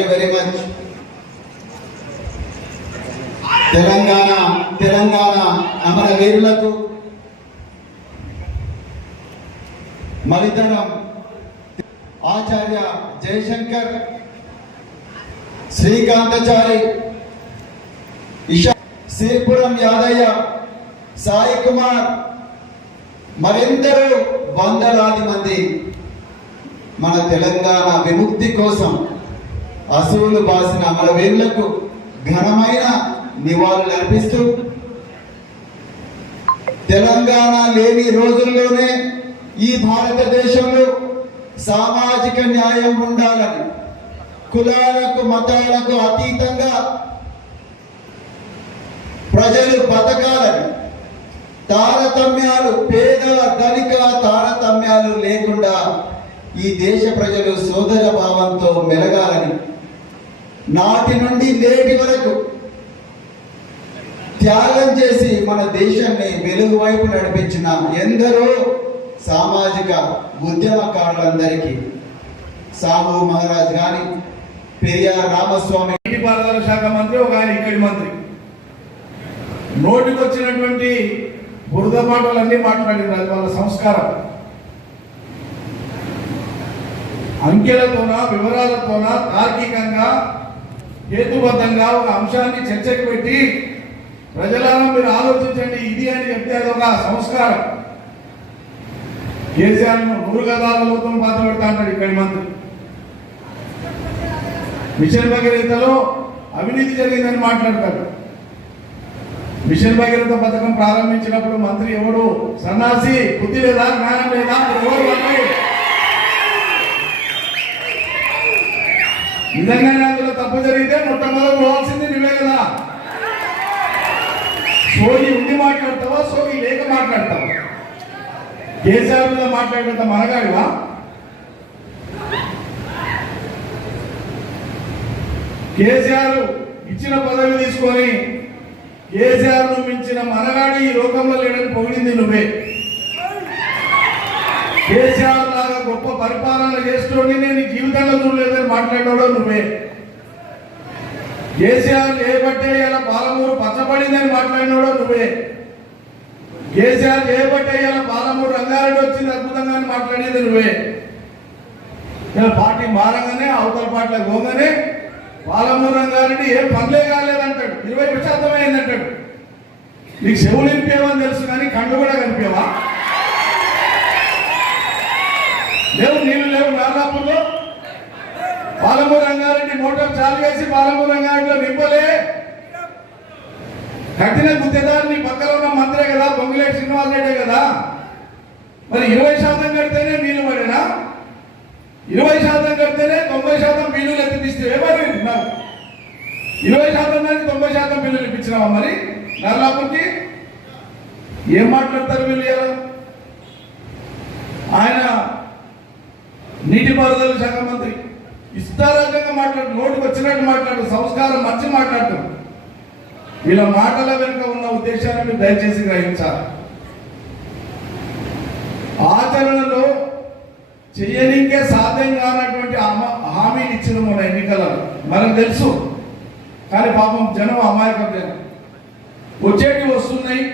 You very much. Telangana Telangana అమర వీరులకు ఆచార్య జయశంకర్ శ్రీకాంతచారి ఇషా శ్రీపురం యాదయ్య సాయి కుమార్ మరెందరో వందలాది మంది మన తెలంగాణ విముక్తి కోసం అసువులు బాసిన అమరవీరులకు ఘనమైన నివాళులు అర్పిస్తూ తెలంగాణ లేని రోజుల్లోనే ఈ భారతదేశంలో సామాజిక న్యాయం ఉండాలని కులాలకు మతాలకు అతీతంగా ప్రజలు బతకాలని తారతమ్యాలు పేదల ధనిక తారతమ్యాలు లేకుండా ఈ దేశ ప్రజలు సోదర భావంతో మెలగాలని నాటి నుండి నేటి వరకు త్యాగం చేసి మన దేశాన్ని వెలుగు వైపు నడిపించిన ఎందరో సామాజిక ఉద్యమకారులందరికీ సాహు మహారాజ్ గాని పెరియార్ రామస్వామి నీటిపారుదల శాఖ మంత్రి ఒక ఆయన ఇక్కడి మంత్రి. నోటికి వచ్చినటువంటి బురద మాటలన్నీ మాట్లాడింది అది వాళ్ళ సంస్కారం. అంకెలతోన వివరాలతోన తార్కికంగా హేతుబద్ధంగా ఒక అంశాన్ని చర్చకు పెట్టి ప్రజలను మీరు ఆలోచించండి ఇది అని చెప్తే అది ఒక సంస్కారం. కేసీఆర్ మురుగదాలతో పాత్ర పెడతా అంటాడు ఇక్కడి మంత్రి. మిషన్ భగీరథలో అవినీతి జరిగిందని మాట్లాడతాడు. మిషన్ భగీరథ పథకం ప్రారంభించినప్పుడు మంత్రి ఎవడు? సన్నాసి బుద్ధి లేదా జ్ఞానం లేదా? ఎవరు? అన్నాడు నిజంగానే అందులో తప్పు జరిగితే మొట్టమొదటి పోవాల్సింది నువ్వే కదా. సోగి ఉండి మాట్లాడతావా సోగి లేక మాట్లాడతావా? కేసీఆర్ మీద మాట్లాడేంత మనగాడివా? కేసీఆర్ ఇచ్చిన పదవి తీసుకొని కేసీఆర్ను మించిన మనగాడి ఈ లోకంలో లేడని పొగిడింది నువ్వే. కేసీఆర్ లాగా గొప్ప పరిపాలన చేస్తూనే నేను జీవితంలో చూడలేదని మాట్లాడాడో నువ్వే. కేసీఆర్ చేయబట్టే ఇలా పాలమూరు పచ్చబడిందని మాట్లాడినోడో నువ్వే. కేసీఆర్ చేయబట్టే ఇలా పాలమూరు రంగారెడ్డి వచ్చింది అద్భుతంగా మాట్లాడేది నువ్వే. ఇలా పార్టీ మారంగానే అవతల పార్టీలో పోగానే పాలమూరు రంగారెడ్డి ఏం పనులే కాలేదంటాడు. ఇరవై శాతం అయిందంటాడు నీకు చెవులు నింపేవని తెలుసు కానీ కళ్ళు కూడా కనిపేవా లేవు నీళ్ళు లేవు నార్లాపూర్లో పాలమూరు రంగారెడ్డి మోటార్ చాలు వేసి పాలమూరు రంగారెడ్డిలో నింపలే. కట్టిన గుత్తేదారు నీ పక్కన ఉన్న మంత్రే కదా పొంగులేటి శ్రీనివాస్ రెడ్డే కదా. మరి ఇరవై శాతం కడితేనే నీళ్ళు పడినా? ఇరవై శాతం కడితేనే తొంభై శాతం బిల్లులు ఎత్తిపిస్తే ఏమని ఇరవై శాతం దానికి తొంభై శాతం బిల్లులు ఇప్పించినావా మరి? నర్లాపూర్కి ఏం మాట్లాడతారు వీళ్ళు ఆయన నీటిపారుదల శాఖ మంత్రి. ఇష్టారాజ్యంగా మాట్లాడు నోటికి వచ్చినట్టు మాట్లాడు సంస్కారం మర్చి మాట్లాడటం వీళ్ళ మాటల వెనుక ఉన్న ఉద్దేశాన్ని దయచేసి గ్రహించాలి. ఆచరణలో చేయనికే సాధ్యం కానటువంటి హామ- హామీలు ఇచ్చిన మన ఎన్నికలలో. మనకు తెలుసు. కానీ పాపం జనం అమాయకం జనం వచ్చేటి వస్తున్నాయి.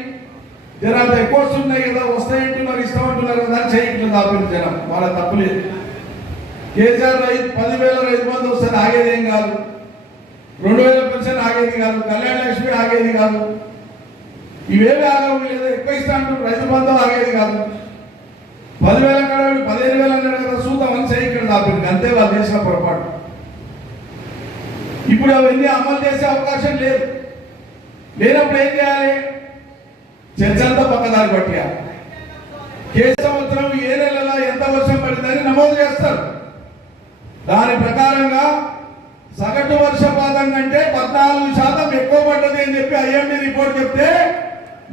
జనాలు ఎక్కువ వస్తున్నాయి కదా వస్తాయంటే మరి ఇస్తామంటున్నారు కదా అని చేయట్లేదు ఆపిన జనం. వాళ్ళ తప్పులేదు కేసీఆర్ రైతు పదివేల రైతు బంధు ఒకసారి ఆగేది ఏం కాదు. రెండు వేల పెన్షన్ ఆగేది కాదు కళ్యాణ లక్ష్మి ఆగేది కాదు. ఇవేమి ఆగవు లేదా? ఎక్కువ ఇస్తా అంటారు రైతు బంధం ఆగేది కాదు. పదివేల కడవాడు పదిహేను వేల అన్నాడు కదా చూద్దాం అని చేయి ఇక్కడ దాపింది. అంతే వాళ్ళు చేసిన పొరపాటు. ఇప్పుడు అవన్నీ అమలు చేసే అవకాశం లేదు. లేనప్పుడు ఏం చేయాలి? చర్చ పక్కదారి పట్టియాలి. కేసు సంవత్సరం ఏ నెలలో ఎంత వర్షం పడిందని నమోదు చేస్తారు. దాని ప్రకారంగా సగటు వర్షపాతం కంటే పద్నాలుగు శాతం ఎక్కువ పడ్డది అని చెప్పి ఐఎండి రిపోర్ట్ చెప్తే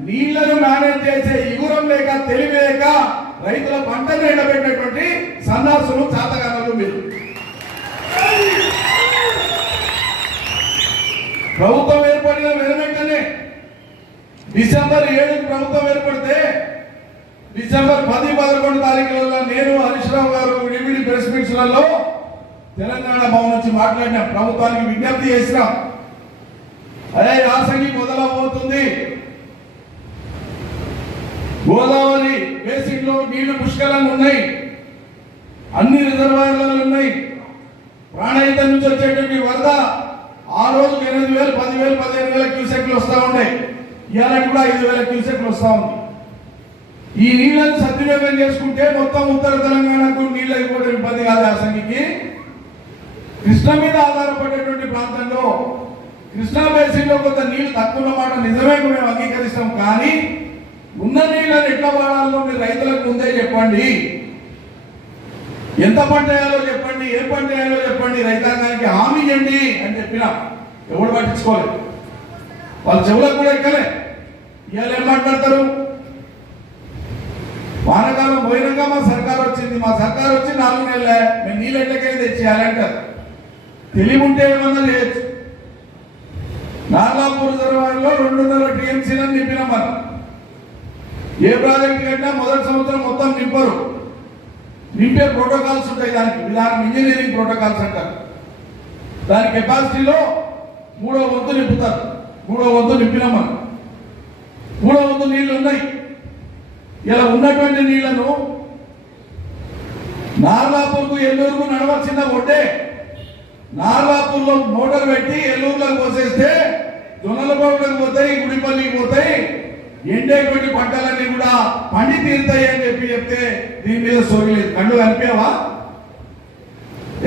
నీళ్ళను మేనేజ్ చేసే ఇగురం లేక తెలివి లేక రైతుల పంటను ఎండబెట్టినటువంటి సన్నాసులు చాతగానలు మీరు. ప్రభుత్వం ఏర్పడిన వెనువెంటనే డిసెంబర్ ఏడుకి ప్రభుత్వం ఏర్పడితే డిసెంబర్ పది పదకొండు తారీఖులలో నేను హరీష్ రావు గారు విడివిడి ప్రెస్ మీట్స్లలో తెలంగాణ భవన్ నుంచి మాట్లాడినాం ప్రభుత్వానికి విజ్ఞప్తి చేసినాం అదే యాసంగి మొదలవుతుంది గోదావరి బేసిన్లో నీళ్ళు పుష్కలంగా ఉన్నాయి. అన్ని రిజర్వాయర్లలో ఉన్నాయి. ప్రాణహిత నుంచి వచ్చేటువంటి వరద ఆ రోజు ఎనిమిది వేలు పదివేలు పదిహేను వేల క్యూసెక్లు వస్తూ ఉన్నాయి ఇవాళ కూడా ఐదు వేల క్యూసెక్లు వస్తూ ఉంది. ఈ నీళ్ళని సద్వినియోగం చేసుకుంటే మొత్తం ఉత్తర తెలంగాణకు నీళ్ళు అయిపోవడం ఇబ్బంది కాదు యాసంగికి కృష్ణ మీద ఆధారపడేటువంటి ప్రాంతంలో కృష్ణా బేసిన్లో కొంత నీళ్ళు తక్కువ ఉన్నమాట. నిజమే మేము అంగీకరిస్తాం. కానీ ఉన్న నీళ్ళని ఎట్లా వాడాలో మీరు రైతులకు ముందే చెప్పండి. ఎంత పంట వేయాలో చెప్పండి ఏ పంట వేయాలో చెప్పండి రైతాంగానికి హామీ ఇవ్వండి అని చెప్పినా ఎవడు పట్టించుకోలేదు. వాళ్ళ చెవులకు కూడా ఎక్కలే. ఇవాళ ఏం మాట్లాడతారు? వానకాలం పోయినాక మా సర్కార్ వచ్చింది. మా సర్కార్ వచ్చి నాలుగు నెలలే. మేము నీళ్ళు ఎట్లకెళ్ళి తెచ్చేయాలంటారు తెలివి ఉంటే ఏమన్నా చేయొచ్చు. నార్లాపూర్ రిజర్వాయర్లో రెండున్నర టీఎంసీలను నింపినాం మనం ఏ ప్రాజెక్ట్ కంటే మొదటి సంవత్సరం మొత్తం నింపరు. నింపే ప్రోటోకాల్స్ ఉంటాయి దానికి. విధానం ఇంజనీరింగ్ ప్రోటోకాల్స్ అంటారు. దాని కెపాసిటీలో మూడో వంతు నింపుతారు. మూడో వంతు నింపినాం మనం మూడో వంతు నీళ్ళు ఉన్నాయి. ఇలా ఉన్నటువంటి నీళ్ళను నార్లాపూర్కు ఎల్లూరుకు నడవలసిన ఒడ్డే. నార్లాపూర్లో మోటార్ పెట్టి ఎల్లూరులోకి పోసేస్తే దొనలపాడులకు పోతాయి గుడిపల్లికి పోతాయి. ఎండేటువంటి పంటలన్నీ కూడా పండి తీరుతాయి అని చెప్పి చెప్తే దీని మీద సోకలేదు కళ్ళు కనిపించవా?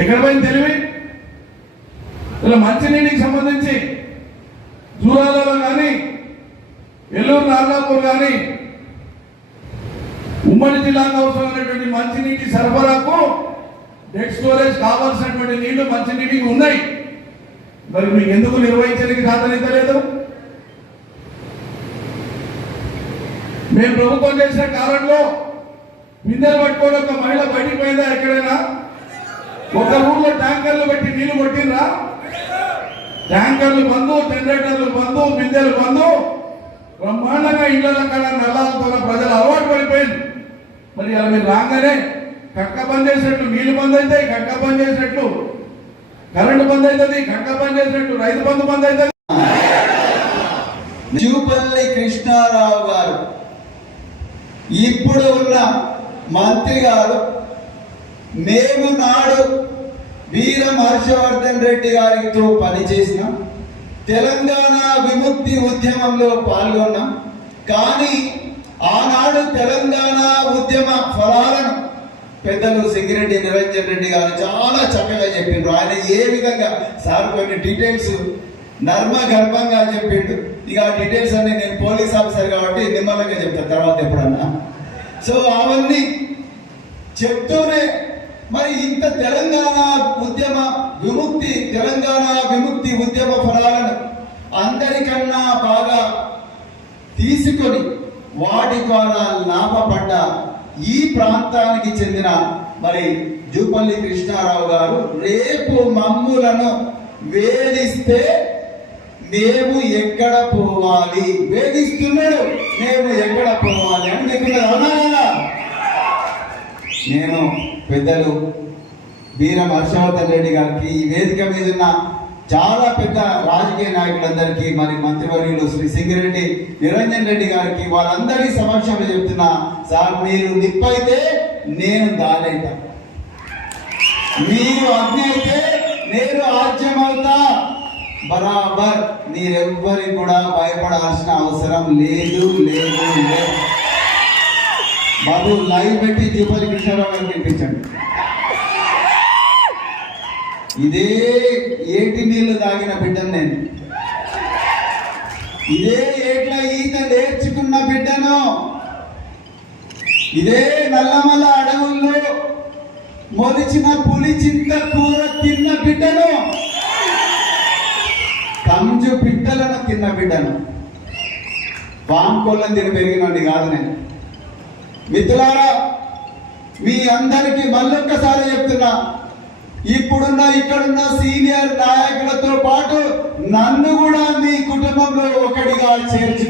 ఎక్కడ పోయింది తెలివి? ఇలా మంచినీటికి సంబంధించి జూరాలలో కానీ ఎల్లూరు నార్లాపూర్ కానీ ఉమ్మడి జిల్లాకు అవసరమైనటువంటి మంచినీటి సరఫరాకు డెడ్ స్టోరేజ్ కావాల్సినటువంటి నీళ్ళు మంచినీటి ఉన్నాయి. మరి మీకు ఎందుకు నిర్వహించడానికి సాధనించలేదు మేము ప్రభుత్వం చేసిన కాలంలో బిందెలు పట్టుకొని ఒక మహిళ బయటికి పోయిందా ఎక్కడైనా? ఒక ఊళ్ళో ట్యాంకర్లు పెట్టి నీళ్ళు కొట్టిండ్రా? ట్యాంకర్లు బంధు జనరేటర్లు బంధు బిందెలు బంధు బ్రహ్మాండంగా ఇళ్ళ కాడ నల్లాలతో ప్రజలు అలవాటు పడిపోయింది. మరి అలా మీరు రాగానే కక్క బంద్ చేసినట్లు నీళ్ళు బంద్ అవుతాయి కక్క బంద్ చేసినట్లు కరెంటు బంద్ అవుతుంది కక్క బంద్ చేసినట్లు రైతు బంధు బంద్ అవుతుంది జూపల్లి కృష్ణారావు గారు ఇప్పుడు ఉన్న మంత్రి గారు మేము నాడు వీరం హర్షవర్ధన్ రెడ్డి గారితో పనిచేసిన తెలంగాణ విముక్తి ఉద్యమంలో పాల్గొన్నాం. కానీ ఆనాడు తెలంగాణ ఉద్యమ ఫలాలను పెద్దలు సింగిరెడ్డి నిరంజన్ రెడ్డి గారు చాలా చక్కగా చెప్పిండ్రు. ఆయన ఏ విధంగా సార్ కొన్ని డీటెయిల్స్ నర్మ గర్భంగా చెప్పిండు. ఇక ఆ డీటెయిల్స్ అన్ని నేను పోలీస్ ఆఫీసర్ కాబట్టి నిమ్మలంగా చెప్తాను తర్వాత ఎప్పుడన్నా. సో అవన్నీ చెప్తూనే మరి ఇంత తెలంగాణ ఉద్యమ విముక్తి తెలంగాణ విముక్తి ఉద్యమ ఫలాలను అందరికన్నా బాగా తీసుకొని వాటి ద్వారా లాభపడ్డ ఈ ప్రాంతానికి చెందిన మరి జూపల్లి కృష్ణారావు గారు రేపు మమ్ములను వేధిస్తే మేము ఎక్కడ పోవాలి? వేధిస్తున్నాడు. మేము ఎక్కడ పోవాలి అని మీకు అవునా? నేను పెద్దలు వీర హర్షవర్ధన్ రెడ్డి గారికి ఈ వేదిక మీద ఉన్న చాలా పెద్ద రాజకీయ నాయకులందరికీ మరి మంత్రివర్యులు శ్రీ సింగిరెడ్డి నిరంజన్ రెడ్డి గారికి వాళ్ళందరి సమక్షంలో చెప్తున్నా సార్ మీరు నిప్పైతే నేను దానైతా మీరు అగ్ని అయితే నేను ఆజ్యమవుతా బరాబర్ మీరెవ్వరికి కూడా భయపడాల్సిన అవసరం లేదు లేదు లేదు. బాబు లైవ్ పెట్టి దీపాలి కృష్ణారావు గారికి వినిపించండి ఇదే ఏటి నీళ్ళు తాగిన బిడ్డను నేను. ఇదే ఏట్ల ఈత నేర్చుకున్న బిడ్డను. ఇదే నల్లమల అడవుల్లో మొలిచిన పులి చింత కూర తిన్న బిడ్డను. కంజు పిట్టలను తిన్న బిడ్డను. పాంకోళ్ళని తిని పెరిగినండి కాదు నేను. మిత్రులారా మీ అందరికీ మళ్ళొక్కసారి చెప్తున్నా ఇప్పుడున్న ఇక్కడున్న సీనియర్ నాయకులతో పాటు నన్ను కూడా మీ కుటుంబంలో ఒకటిగా చేర్చు